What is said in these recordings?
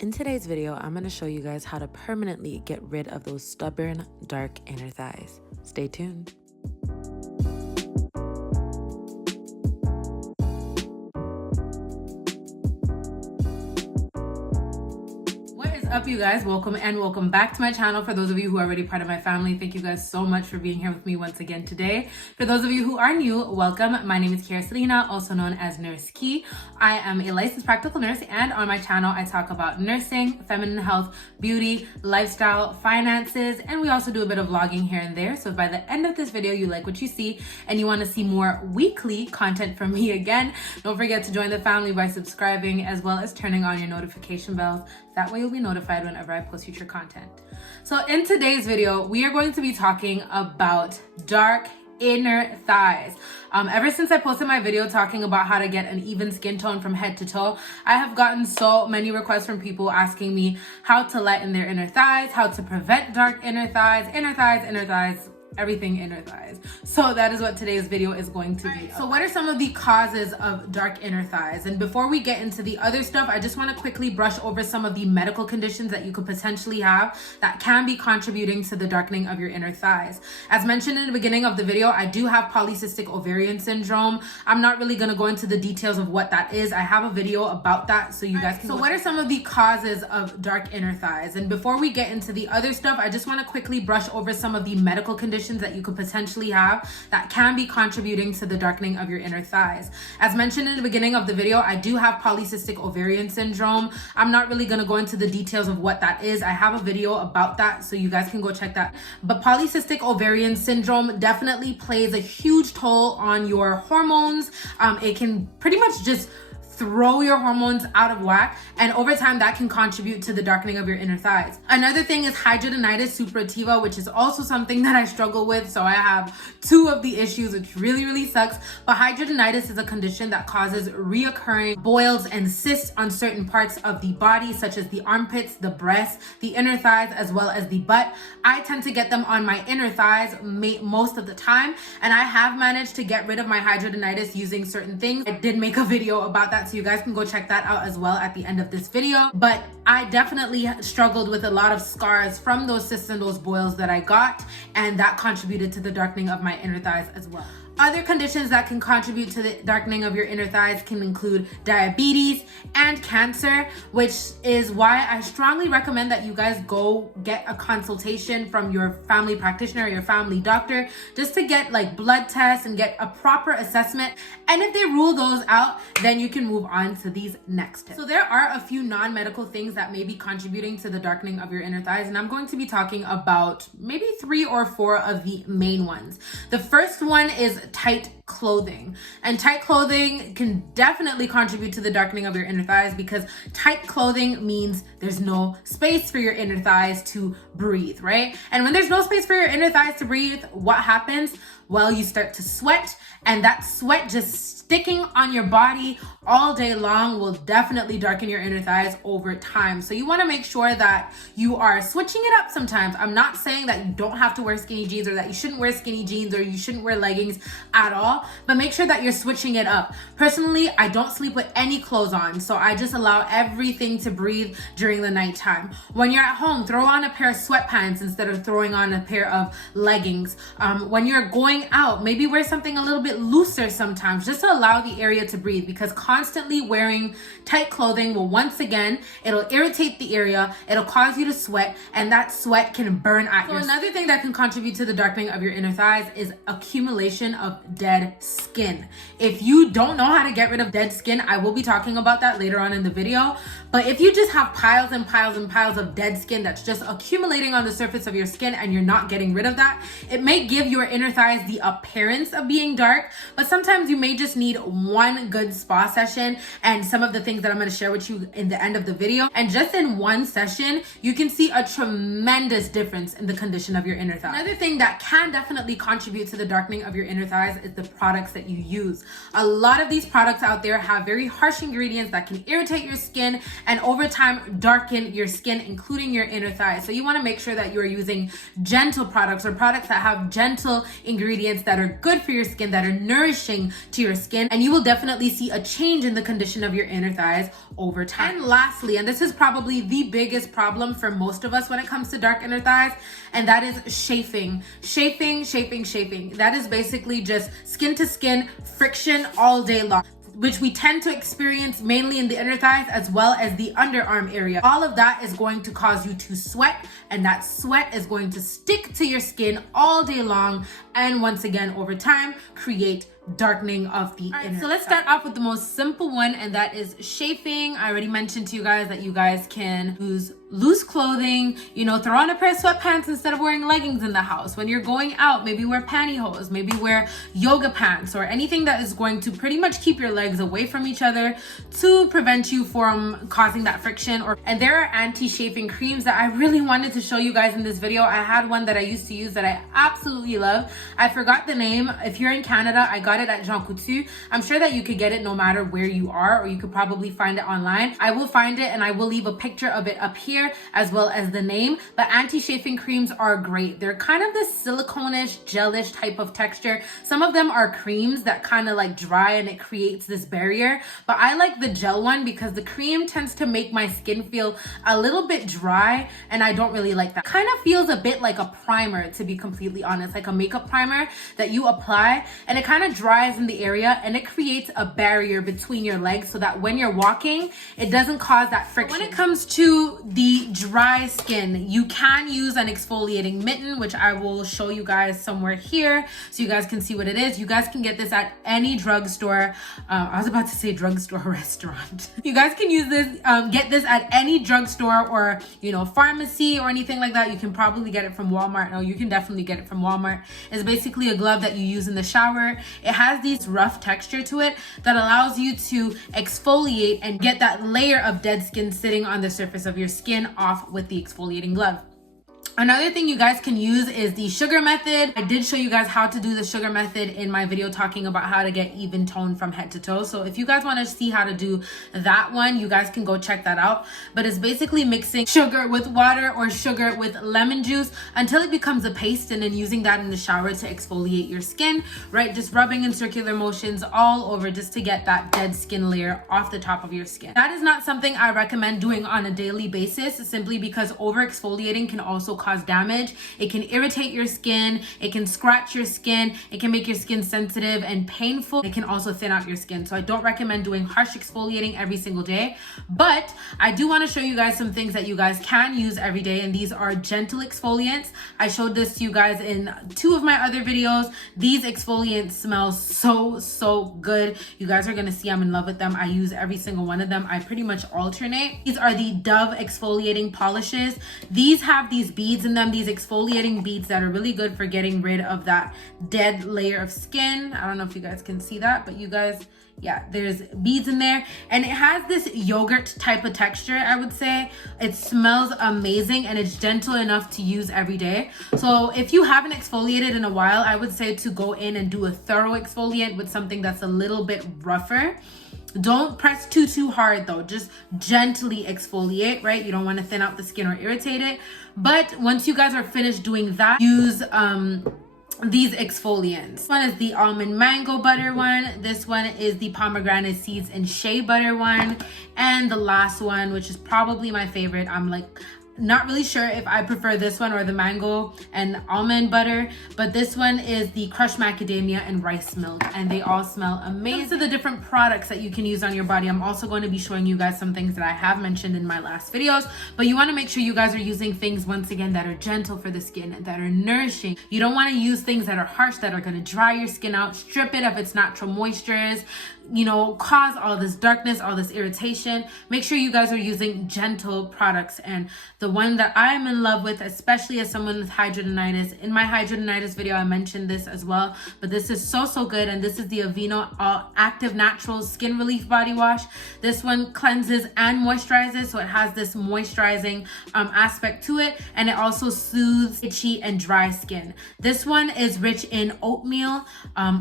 In today's video, I'm going to show you guys how to permanently get rid of those stubborn, dark inner thighs. Stay tuned. Up, you guys, welcome back to my channel. For those of you who are already part of my family, thank you guys so much for being here with me once again today. For those of you who are new, welcome. My name is Kiara Selena, also known as Nurse Key. I am a licensed practical nurse, and on my channel I talk about nursing, feminine health, beauty, lifestyle, finances, and we also do a bit of vlogging here and there. So if by the end of this video you like what you see and you want to see more weekly content from me again, don't forget to join the family by subscribing as well as turning on your notification bells. That way you'll be notified whenever I post future content. So in today's video, we are going to be talking about dark inner thighs. Ever since I posted my video talking about how to get an even skin tone from head to toe, I have gotten so many requests from people asking me how to lighten their inner thighs, how to prevent dark inner thighs, everything inner thighs. So that is what today's video is going to be. So what are some of the causes of dark inner thighs? And before we get into the other stuff, I just want to quickly brush over some of the medical conditions that you could potentially have that can be contributing to the darkening of your inner thighs. As mentioned in the beginning of the video, I do have polycystic ovarian syndrome. I'm not really going to go into the details of what that is. I have a video about that, so you guys can. So what are some of the causes of dark inner thighs? And before we get into the other stuff, I just want to quickly brush over some of the medical conditions that you could potentially have that can be contributing to the darkening of your inner thighs. As mentioned in the beginning of the video, I do have polycystic ovarian syndrome. I'm not really going to go into the details of what that is. I have a video about that, so you guys can go check that. But polycystic ovarian syndrome definitely plays a huge toll on your hormones. It can pretty much just throw your hormones out of whack, and over time that can contribute to the darkening of your inner thighs. Another thing is hidradenitis suppurativa, which is also something that I struggle with. So I have two of the issues, which really sucks. But hidradenitis is a condition that causes reoccurring boils and cysts on certain parts of the body, such as the armpits, the breasts, the inner thighs, as well as the butt. I tend to get them on my inner thighs most of the time, and I have managed to get rid of my hidradenitis using certain things. I did make a video about that, so you guys can go check that out as well at the end of this video. But I definitely struggled with a lot of scars from those cysts and those boils that I got, and that contributed to the darkening of my inner thighs as well. Other conditions that can contribute to the darkening of your inner thighs can include diabetes and cancer, which is why I strongly recommend that you guys go get a consultation from your family practitioner or your family doctor, just to get like blood tests and get a proper assessment. And if they rule those out, then you can move on to these next tips. So there are a few non-medical things that may be contributing to the darkening of your inner thighs, and I'm going to be talking about maybe 3 or 4 of the main ones. The first one is tight clothing, and tight clothing can definitely contribute to the darkening of your inner thighs, because tight clothing means there's no space for your inner thighs to breathe, right? And when there's no space for your inner thighs to breathe, what happens? Well, you start to sweat, and that sweat just sticking on your body all day long will definitely darken your inner thighs over time. So you want to make sure that you are switching it up sometimes. I'm not saying that you don't have to wear skinny jeans, or that you shouldn't wear skinny jeans, or you shouldn't wear leggings at all, but make sure that you're switching it up. Personally, I don't sleep with any clothes on, so I just allow everything to breathe during the nighttime. When you're at home, throw on a pair of sweatpants instead of throwing on a pair of leggings. When you're going out, maybe wear something a little bit looser sometimes, just to allow the area to breathe, because constantly wearing tight clothing will, once again, it'll irritate the area, it'll cause you to sweat, and that sweat can burn at you. So another thing that can contribute to the darkening of your inner thighs is accumulation of dead skin. If you don't know how to get rid of dead skin, I will be talking about that later on in the video. But if you just have piles and piles and piles of dead skin that's just accumulating on the surface of your skin, and you're not getting rid of that, it may give your inner thighs the appearance of being dark, but sometimes you may just need one good spa session, and some of the things that I'm going to share with you in the end of the video. And just in one session, you can see a tremendous difference in the condition of your inner thighs. Another thing that can definitely contribute to the darkening of your inner thighs is the products that you use. A lot of these products out there have very harsh ingredients that can irritate your skin and over time darken your skin, including your inner thighs. So you want to make sure that you're using gentle products or products that have gentle ingredients that are good for your skin, that are nourishing to your skin, and you will definitely see a change in the condition of your inner thighs over time. And lastly, and this is probably the biggest problem for most of us when it comes to dark inner thighs, and that is chafing. Chafing. That is basically just skin to skin friction all day long, which we tend to experience mainly in the inner thighs as well as the underarm area. All of that is going to cause you to sweat, and that sweat is going to stick to your skin all day long, and once again over time create darkening of the inner. So let's start off with the most simple one, and that is chafing. I already mentioned to you guys that you guys can use loose clothing, throw on a pair of sweatpants instead of wearing leggings in the house. When you're going out, maybe wear pantyhose, maybe wear yoga pants, or anything that is going to pretty much keep your legs away from each other to prevent you from causing that friction. And there are anti-chafing creams that I really wanted to show you guys in this video. I had one that I used to use that I absolutely love. I forgot the name. If you're in Canada, I got it at Jean Coutu. I'm sure that you could get it no matter where you are, or you could probably find it online. I will find it and I will leave a picture of it up here as well as the name. But anti-chafing creams are great. They're kind of this silicone-ish, gelish type of texture. Some of them are creams that kind of like dry and it creates this barrier, but I like the gel one because the cream tends to make my skin feel a little bit dry, and I don't really like that. Kind of feels a bit like a primer, to be completely honest, like a makeup primer that you apply, and it kind of dries in the area and it creates a barrier between your legs so that when you're walking, it doesn't cause that friction. When it comes to the dry skin, you can use an exfoliating mitten, which I will show you guys somewhere here so you guys can see what it is. You guys can get this at any drugstore. I was about to say drugstore restaurant. You guys can use this, get this at any drugstore or pharmacy or anything like that. You can probably get it from Walmart. No, you can definitely get it from Walmart. It's basically a glove that you use in the shower. It has this rough texture to it that allows you to exfoliate and get that layer of dead skin sitting on the surface of your skin off with the exfoliating glove. Another thing you guys can use is the sugar method. I did show you guys how to do the sugar method in my video talking about how to get even tone from head to toe. So if you guys want to see how to do that one, you guys can go check that out. But it's basically mixing sugar with water or sugar with lemon juice until it becomes a paste, and then using that in the shower to exfoliate your skin, right? Just rubbing in circular motions all over just to get that dead skin layer off the top of your skin. That is not something I recommend doing on a daily basis, simply because over exfoliating can also cause damage. It can irritate your skin, it can scratch your skin, it can make your skin sensitive and painful. It can also thin out your skin. So I don't recommend doing harsh exfoliating every single day, but I do want to show you guys some things that you guys can use every day, and these are gentle exfoliants. I showed this to you guys in 2 of my other videos. These exfoliants smell so good. You guys are gonna see I'm in love with them. I use every single one of them. I pretty much alternate. These are the Dove exfoliating polishes. These have these beads in them, these exfoliating beads that are really good for getting rid of that dead layer of skin. I don't know if you guys can see that, but you guys, yeah, there's beads in there, and it has this yogurt type of texture, I would say. It smells amazing and it's gentle enough to use every day. So if you haven't exfoliated in a while, I would say to go in and do a thorough exfoliate with something that's a little bit rougher. Don't press too hard though, just gently exfoliate, right? You don't want to thin out the skin or irritate it. But once you guys are finished doing that, use these exfoliants. This one is the almond mango butter one. This one is the pomegranate seeds and shea butter one. And the last one, which is probably my favorite, I'm like not really sure if I prefer this one or the mango and almond butter, but this one is the crushed macadamia and rice milk, and they all smell amazing. These are the different products that you can use on your body. I'm also going to be showing you guys some things that I have mentioned in my last videos, but you want to make sure you guys are using things, once again, that are gentle for the skin, that are nourishing. You don't want to use things that are harsh, that are going to dry your skin out, strip it of its natural moistures, cause all this darkness, all this irritation. Make sure you guys are using gentle products. And the one that I'm in love with, especially as someone with hidradenitis, in my hidradenitis video I mentioned this as well, but this is so good, and this is the Aveeno Active Natural Skin Relief Body Wash. This one cleanses and moisturizes, so it has this moisturizing aspect to it, and it also soothes itchy and dry skin. This one is rich in oatmeal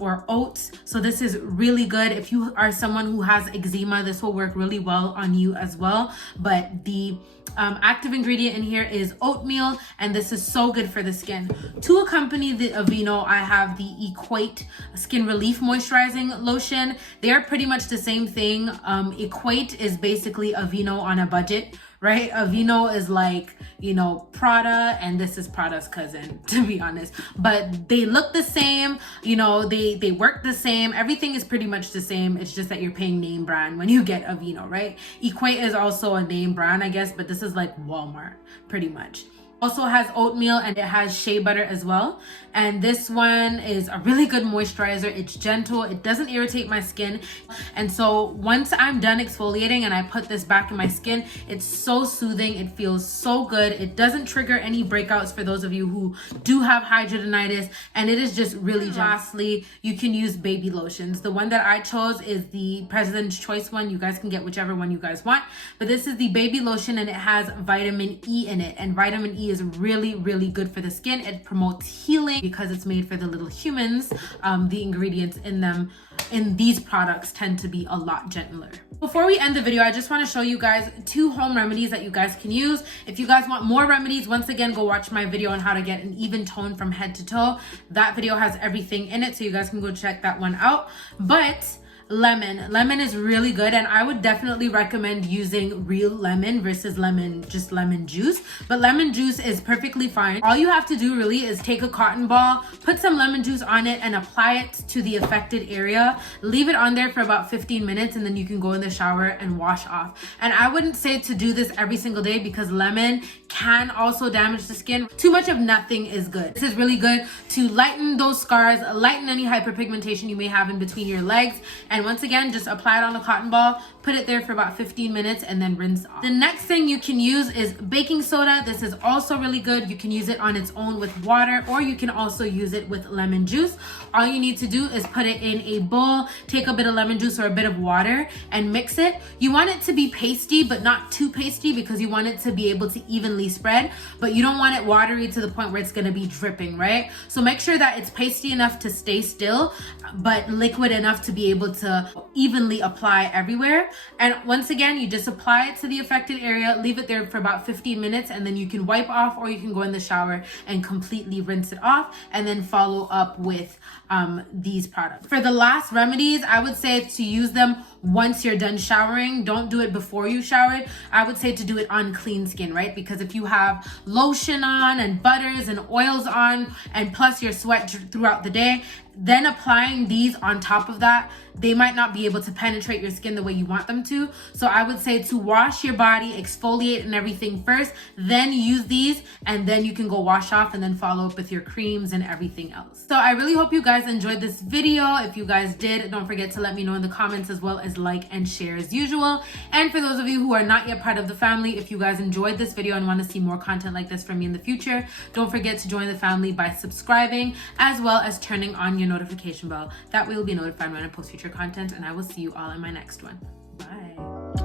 or oats, so this is really good. If you are someone who has eczema, this will work really well on you as well. But the active ingredient in here is oatmeal, and this is so good for the skin. To accompany the Aveeno, I have the Equate Skin Relief Moisturizing Lotion. They are pretty much the same thing. Equate is basically Aveeno on a budget, right? Aveeno is like, Prada, and this is Prada's cousin, to be honest. But they look the same, they work the same. Everything is pretty much the same. It's just that you're paying name brand when you get Aveeno, right? Equate is also a name brand, I guess, but this is like Walmart, pretty much. Also has oatmeal, and it has shea butter as well. And this one is a really good moisturizer. It's gentle, it doesn't irritate my skin. And so once I'm done exfoliating and I put this back in my skin, it's so soothing, it feels so good. It doesn't trigger any breakouts for those of you who do have hidradenitis, and it is just really gentle. Lastly, you can use baby lotions. The one that I chose is the President's Choice one. You guys can get whichever one you guys want, but this is the baby lotion, and it has vitamin E in it, and vitamin E is really good for the skin. It promotes healing because it's made for the little humans. The ingredients in these products tend to be a lot gentler. Before we end the video, I just want to show you guys 2 home remedies that you guys can use. If you guys want more remedies, once again, go watch my video on how to get an even tone from head to toe. That video has everything in it, so you guys can go check that one out. But lemon is really good, and I would definitely recommend using real lemon versus just lemon juice. But lemon juice is perfectly fine. All you have to do really is take a cotton ball, put some lemon juice on it, and apply it to the affected area. Leave it on there for about 15 minutes, and then you can go in the shower and wash off. And I wouldn't say to do this every single day, because lemon can also damage the skin. Too much of nothing is good. This is really good to lighten those scars, lighten any hyperpigmentation you may have in between your legs. And once again, just apply it on a cotton ball, put it there for about 15 minutes, and then rinse off. The next thing you can use is baking soda. This is also really good. You can use it on its own with water, or you can also use it with lemon juice. All you need to do is put it in a bowl, take a bit of lemon juice or a bit of water, and mix it. You want it to be pasty, but not too pasty, because you want it to be able to evenly spread, but you don't want it watery to the point where it's going to be dripping, right? So make sure that it's pasty enough to stay still, but liquid enough to be able to evenly apply everywhere. And once again, you just apply it to the affected area, leave it there for about 15 minutes, and then you can wipe off, or you can go in the shower and completely rinse it off, and then follow up with these products. For the last remedies, I would say to use them once you're done showering. Don't do it before you showered. I would say to do it on clean skin, right? Because if you have lotion on and butters and oils on, and plus your sweat throughout the day, then applying these on top of that, they might not be able to penetrate your skin the way you want them to. So I would say to wash your body, exfoliate and everything first, then use these, and then you can go wash off and then follow up with your creams and everything else. So I really hope you guys enjoyed this video. If you guys did, don't forget to let me know in the comments, as well as like and share as usual. And for those of you who are not yet part of the family, if you guys enjoyed this video and want to see more content like this from me in the future, don't forget to join the family by subscribing, as well as turning on your notification bell. That way you'll be notified when I post future content, and I will see you all in my next one. Bye.